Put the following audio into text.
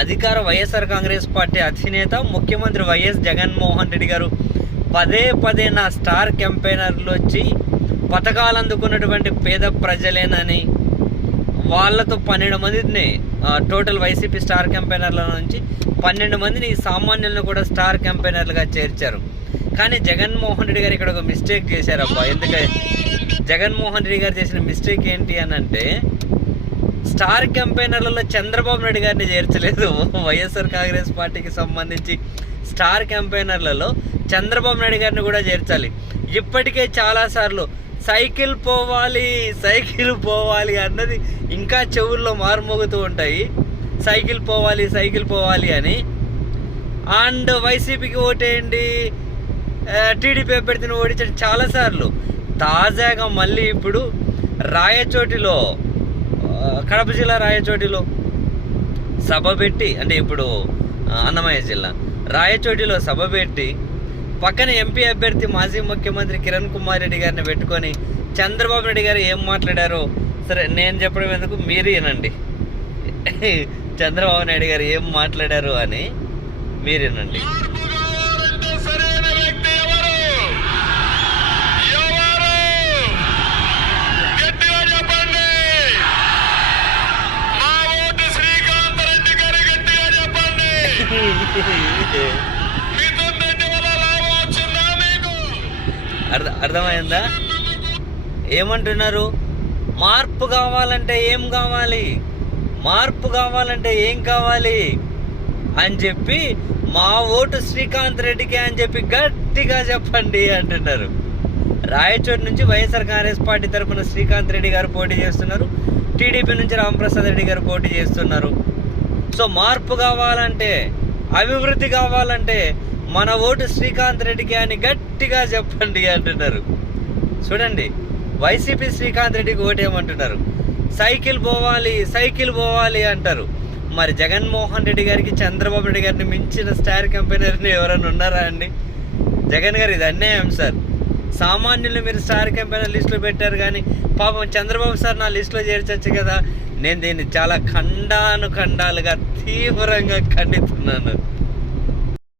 అధికార వైఎస్ఆర్ కాంగ్రెస్ పార్టీ అధినేత ముఖ్యమంత్రి వైఎస్ జగన్మోహన్ రెడ్డి గారు పదే పదే నా స్టార్ క్యాంపెయినర్లు వచ్చి పథకాలు అందుకున్నటువంటి పేద ప్రజలేనని వాళ్ళతో పన్నెండు మందిని టోటల్ వైసీపీ స్టార్ క్యాంపెయినర్ల నుంచి పన్నెండు మందిని ఈ సామాన్యులను కూడా స్టార్ క్యాంపెయినర్లుగా చేర్చారు. కానీ జగన్మోహన్ రెడ్డి గారు ఇక్కడ ఒక మిస్టేక్ చేశారబ్బా. ఎందుకంటే జగన్మోహన్ రెడ్డి గారు చేసిన మిస్టేక్ ఏంటి అని అంటే స్టార్ క్యాంపెయినర్లలో చంద్రబాబు నాయుడు గారిని చేర్చలేదు. వైఎస్ఆర్ కాంగ్రెస్ పార్టీకి సంబంధించి స్టార్ క్యాంపెయినర్లలో చంద్రబాబు నాయుడు గారిని కూడా చేర్చాలి. ఇప్పటికే చాలాసార్లు సైకిల్ పోవాలి సైకిల్ పోవాలి అన్నది ఇంకా చెవుల్లో మారుమోగుతూ ఉంటాయి. సైకిల్ పోవాలి సైకిల్ పోవాలి అని. అండ్ వైసీపీకి ఓటేయండి. టీడీపీ అభ్యర్థిని ఓడించండి చాలాసార్లు. తాజాగా మళ్ళీ ఇప్పుడు రాయచోటిలో కడప జిల్లా రాయచోటిలో సభ పెట్టి అంటే ఇప్పుడు అన్నమయ్య జిల్లా రాయచోటిలో సభ పెట్టి పక్కన ఎంపీ అభ్యర్థి మాజీ ముఖ్యమంత్రి కిరణ్ కుమార్ రెడ్డి గారిని పెట్టుకొని చంద్రబాబు నాయుడు గారు ఏం మాట్లాడారో సరే నేను చెప్పడం ఎందుకు మీరు వినండి. చంద్రబాబు నాయుడు గారు ఏం మాట్లాడారు అని మీరు వినండి. అర్థ అర్థమైందా? ఏమంటున్నారు? మార్పు కావాలంటే ఏం కావాలి? మార్పు కావాలంటే ఏం కావాలి? అని చెప్పి మా ఓటు శ్రీకాంత్ రెడ్డికి అని చెప్పి గట్టిగా చెప్పండి అంటున్నారు. రాయచోటి నుంచి వైఎస్ఆర్ కాంగ్రెస్ పార్టీ తరఫున శ్రీకాంత్ రెడ్డి గారు పోటీ చేస్తున్నారు. టీడీపీ నుంచి రామప్రసాద్ రెడ్డి గారు పోటీ చేస్తున్నారు. సో మార్పు కావాలంటే అభివృద్ధి కావాలంటే మన ఓటు శ్రీకాంత్ రెడ్డికి అని గట్టిగా చెప్పండి అంటున్నారు. చూడండి వైసీపీ శ్రీకాంత్ రెడ్డికి ఓటేయమంటున్నారు. సైకిల్ పోవాలి సైకిల్ పోవాలి అంటారు. మరి జగన్మోహన్ రెడ్డి గారికి చంద్రబాబు రెడ్డి గారిని మించిన స్టార్ కంపెనీని ఎవరైనా ఉన్నారా అండి? జగన్ గారు ఇది అన్యాయం సార్. సామాన్యులు మీరు స్టార్ కంపెనీ లిస్టులో పెట్టారు కానీ పాపం చంద్రబాబు సార్ నా లిస్టులో చేర్చచ్చు కదా. నేను దీన్ని చాలా ఖండాను ఖండాలుగా తీవ్రంగా ఖండిస్తున్నాను.